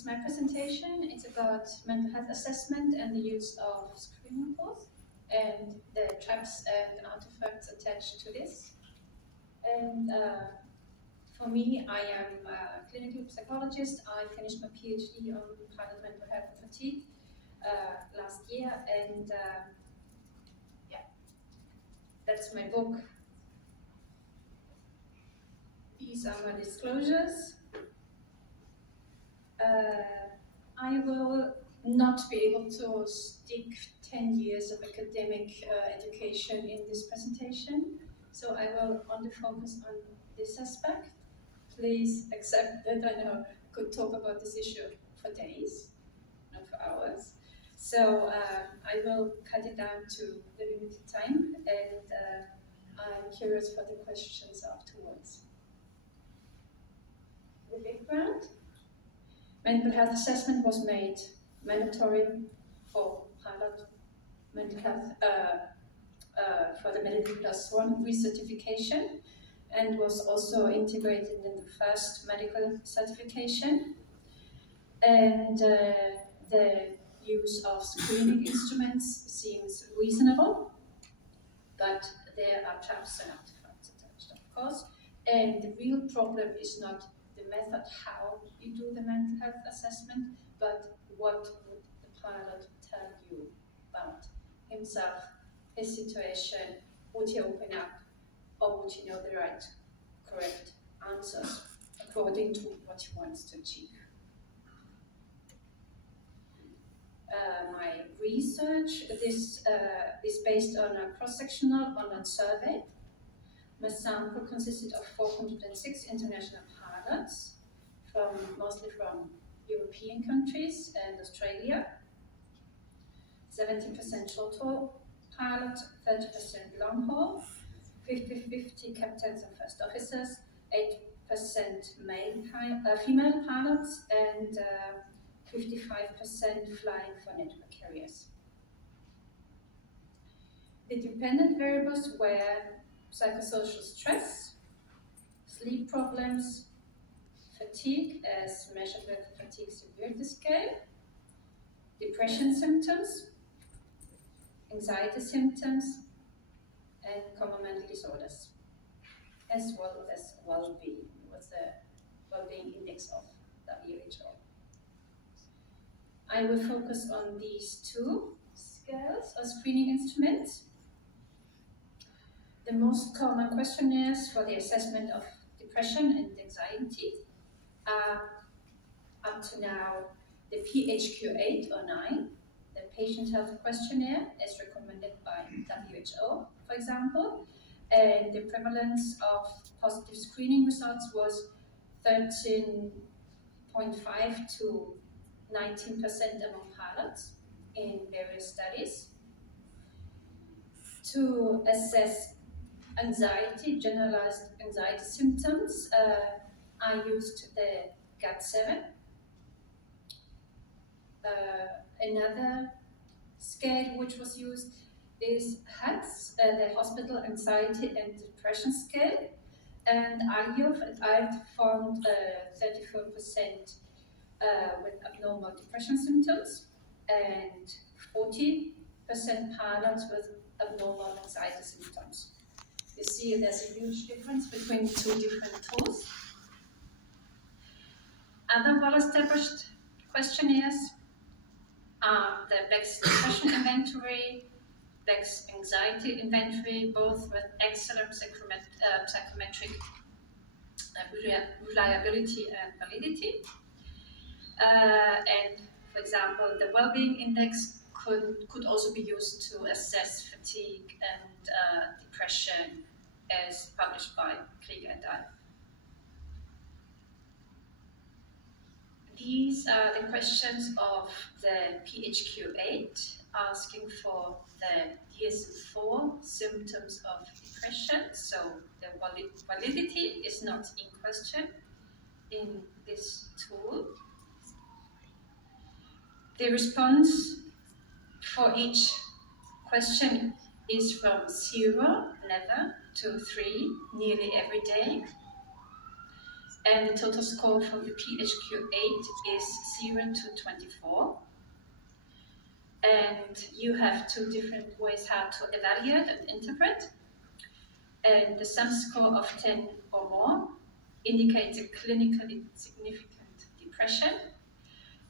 is my presentation. It's about mental health assessment and the use of screening tools and the traps and artifacts attached to this. And for me, I am a clinical psychologist. I finished my PhD on pilot mental health and fatigue last year, and yeah, that's my book. These are my disclosures. I will not be able to stick 10 years of academic education in this presentation, so I will only focus on this aspect. Please accept that I know I could talk about this issue for days, not for hours. So I will cut it down to the limited time, and I'm curious for the questions afterwards. The background. Mental health assessment was made mandatory for pilot mental health for the Medical Plus One recertification, and was also integrated in the first medical certification. And the use of screening instruments seems reasonable, but there are traps and artifacts attached, of course. And the real problem is not the method how you do the mental health assessment, but what would the pilot tell you about himself, his situation? Would he open up, or would he know the right, correct answers according to what he wants to achieve? My research, this is based on a cross-sectional online survey. My sample consisted of 406 international pilots, mostly from European countries and Australia. 17% short-haul pilot, 30% long-haul, 50-50 captains and first officers, 8% female pilots, and 55% flying for network carriers. The dependent variables were psychosocial stress, sleep problems, fatigue as measured with the fatigue severity scale, depression symptoms, anxiety symptoms, and common mental disorders, as well as well-being, was the well-being index of WHO. I will focus on these two scales or screening instruments. The most common questionnaires for the assessment of depression and anxiety are up to now the PHQ-8 or 9, the Patient Health Questionnaire as recommended by WHO, for example, and the prevalence of positive screening results was 13.5 to 19% among pilots in various studies. To assess anxiety, generalized anxiety symptoms, I used the GAT-7. Another scale which was used is HATS, the Hospital Anxiety and Depression Scale, and I've found 34% with abnormal depression symptoms and 40% pilots with abnormal anxiety symptoms. You see there's a huge difference between two different tools. Other well-established questionnaires are the Beck's Depression Inventory, Beck's Anxiety Inventory, both with excellent psychometric reliability and validity. And for example, the Wellbeing Index could also be used to assess fatigue and depression as published by Krieger and I. These are the questions of the PHQ-8, asking for the DSM-4 symptoms of depression, so the validity is not in question in this tool. The response for each question is from 0, never, to 3, nearly every day. And the total score from the PHQ-8 is 0 to 24. And you have two different ways how to evaluate and interpret. And the sum score of 10 or more indicates a clinically significant depression.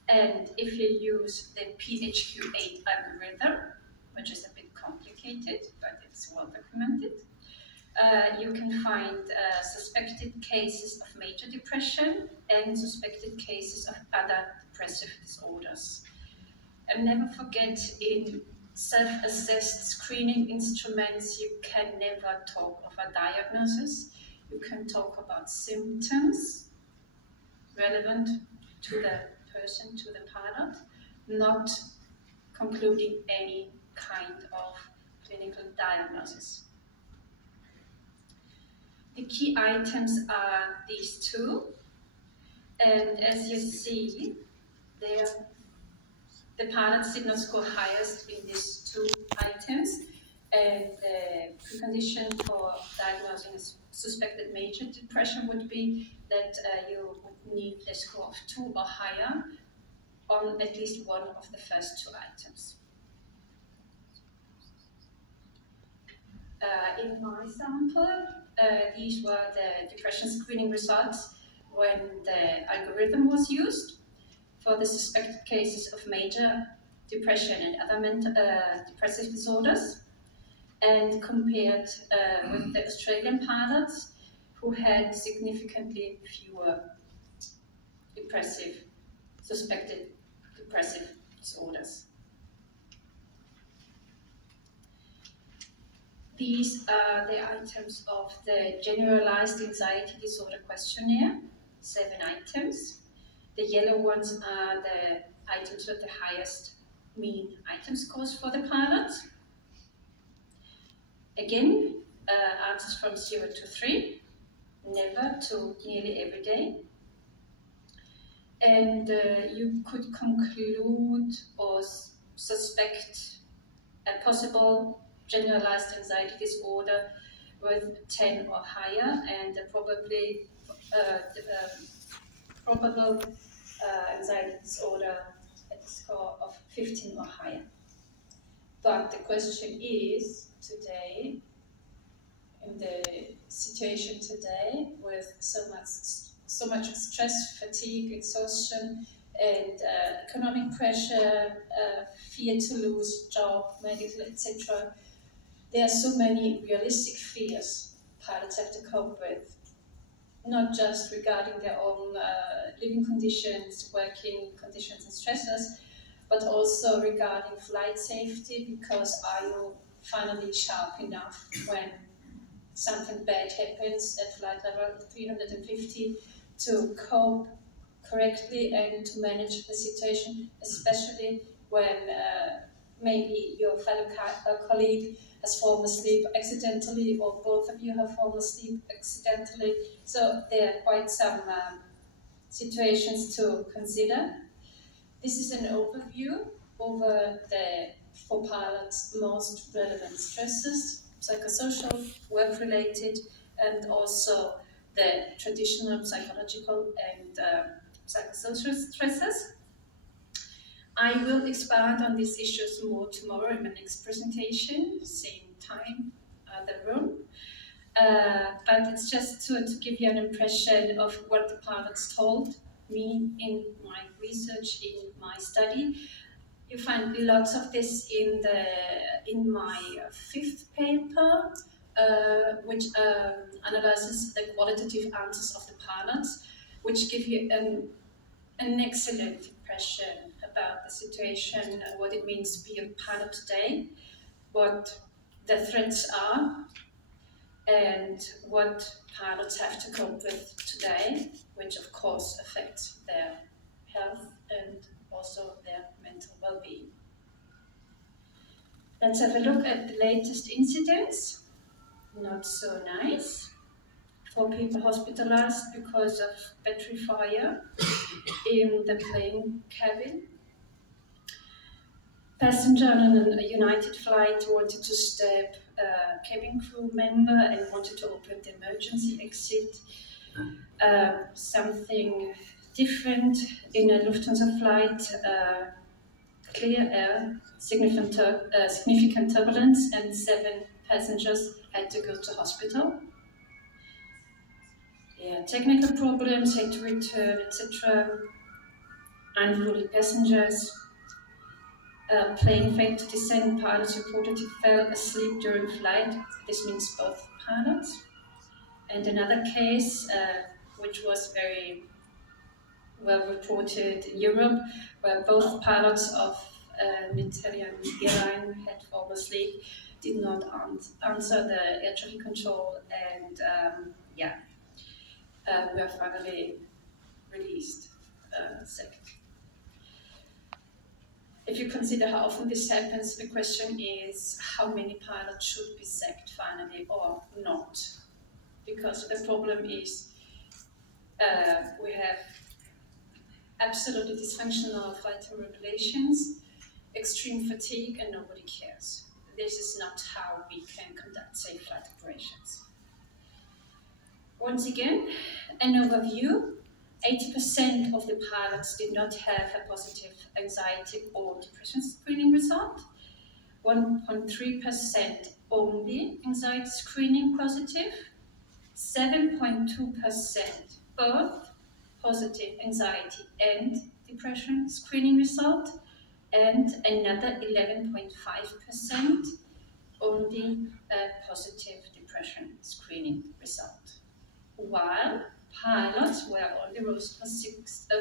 And if you use the PHQ-8 algorithm, which is a bit complicated, but it's well documented, you can find suspected cases of major depression and suspected cases of other depressive disorders. And never forget, in self-assessed screening instruments, you can never talk of a diagnosis. You can talk about symptoms relevant to the person, to the pilot, not concluding any kind of clinical diagnosis. The key items are these two, and as you see, the pilots did not score highest in these two items, and the precondition for diagnosing a suspected major depression would be that you would need a score of 2 or higher on at least one of the first two items. In my sample, these were the depression screening results when the algorithm was used for the suspected cases of major depression and other depressive disorders, and compared with the Australian pilots who had significantly fewer suspected depressive disorders. These are the items of the Generalized Anxiety Disorder Questionnaire, 7 items. The yellow ones are the items with the highest mean item scores for the pilots. Again, answers from 0 to 3, never to nearly every day. And you could conclude or suspect a possible generalized anxiety disorder with 10 or higher, and probably probable anxiety disorder at a score of 15 or higher. But the question is, today, in the situation today, with so much stress, fatigue, exhaustion, and economic pressure, fear to lose job, medical, etc., there are so many realistic fears pilots have to cope with, not just regarding their own living conditions, working conditions and stressors, but also regarding flight safety, because are you finally sharp enough when something bad happens at flight level 350 to cope correctly and to manage the situation, especially when maybe your fellow colleague has fallen asleep accidentally, or both of you have fallen asleep accidentally. So there are quite some situations to consider. This is an overview over the, for pilots, most relevant stresses, psychosocial, work-related, and also the traditional psychological and psychosocial stresses. I will expand on these issues more tomorrow in my next presentation, same time, other room. But it's just to give you an impression of what the pilots told me in my research, in my study. You find lots of this in my fifth paper, which analyzes the qualitative answers of the pilots, which give you an excellent impression about the situation, what it means to be a pilot today, what the threats are, and what pilots have to cope with today, which of course affects their health and also their mental well-being. Let's have a look at the latest incidents. Not so nice. 4 people hospitalized because of battery fire in the plane cabin. Passenger on a United flight wanted to stab a cabin crew member and wanted to open the emergency exit. Something different in a Lufthansa flight, clear air, significant turbulence, and 7 passengers had to go to hospital. Yeah, technical problems, had to return, etc. Unruly passengers. Plane failed to descend. Pilots reportedly fell asleep during flight. This means both pilots. And another case, which was very well reported in Europe, where both pilots of an Italian airline had fallen asleep, did not answer the air traffic control, and were finally released, sacked. If you consider how often this happens, the question is how many pilots should be sacked finally or not. Because the problem is we have absolutely dysfunctional flight regulations, extreme fatigue, and nobody cares. This is not how we can conduct safe flight operations. Once again, an overview. 80% of the pilots did not have a positive anxiety or depression screening result. 1.3% only anxiety screening positive. 7.2% both positive anxiety and depression screening result, and another 11.5% only a positive depression screening result. While pilots were only rose from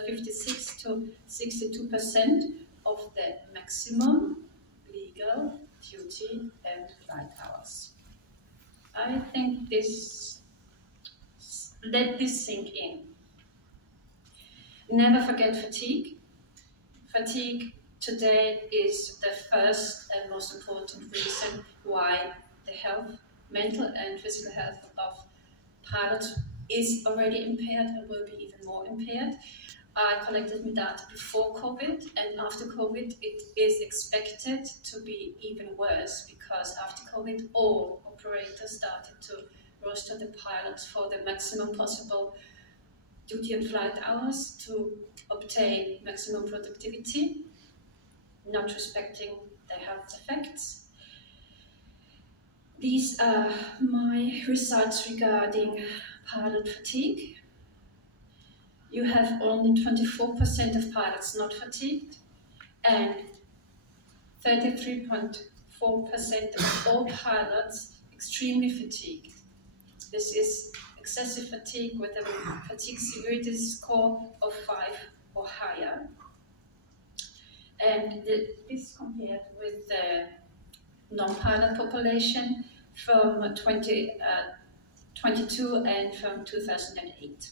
56 to 62% of the maximum legal duty and flight hours. I think let this sink in. Never forget fatigue. Fatigue today is the first and most important reason why the health, mental and physical health of pilots is already impaired and will be even more impaired. I collected my data before COVID, and after COVID it is expected to be even worse, because after COVID all operators started to roster the pilots for the maximum possible duty and flight hours to obtain maximum productivity, not respecting the health effects. These are my results regarding pilot fatigue. You have only 24% of pilots not fatigued, and 33.4% of all pilots extremely fatigued. This is excessive fatigue with a fatigue severity score of 5 or higher. And this compared with the non-pilot population from 2022 and from 2008.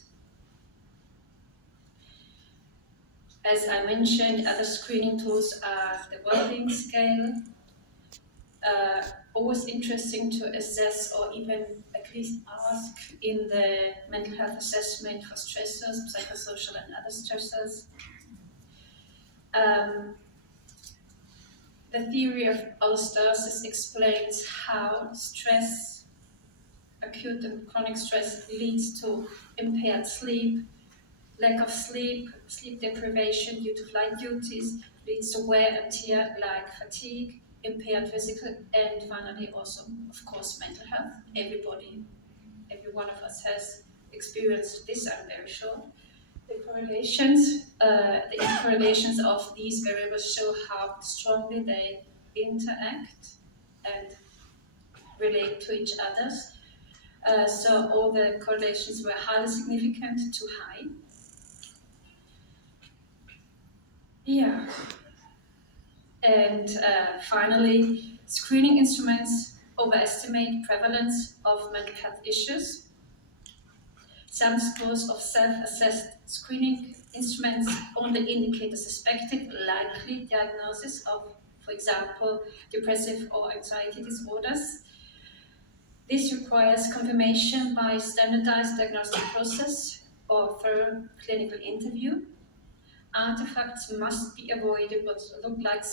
As I mentioned, other screening tools are the well-being scale. Always interesting to assess or even at least ask in the mental health assessment for stressors, psychosocial and other stressors. The theory of allostasis explains how stress, acute and chronic stress, leads to impaired sleep. Lack of sleep, sleep deprivation due to flight duties leads to wear and tear like fatigue, impaired physical, and finally also, of course, mental health. Every one of us has experienced this, I'm very sure. The correlations of these variables show how strongly they interact and relate to each other. So all the correlations were highly significant to high. Yeah. And finally, screening instruments overestimate prevalence of mental health issues. Some scores of self-assessed screening instruments only indicate a suspected likely diagnosis of, for example, depressive or anxiety disorders. This requires confirmation by standardized diagnostic process or thorough clinical interview. Artifacts must be avoided what look like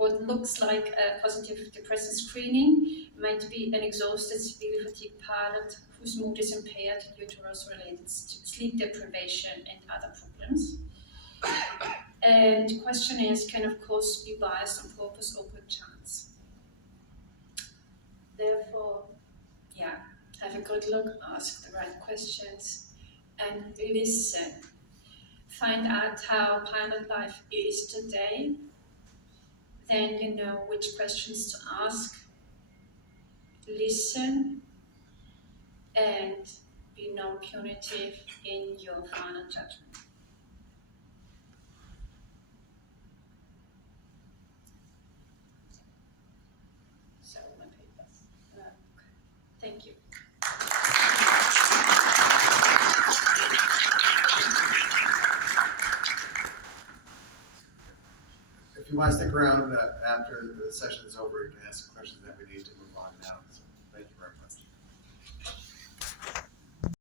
what looks like a positive depression screening might be an exhausted, severely fatigued pilot whose mood is impaired due to related to sleep deprivation and other problems. And questionnaires can, of course, be biased on purpose or per chance. Therefore, yeah, have a good look, ask the right questions, and listen. Find out how pilot life is today. Then you know which questions to ask. Listen and be non-punitive in your final judgment. So my papers. Thank you. If you want to stick around after the session is over, you can ask questions that we need to move on now.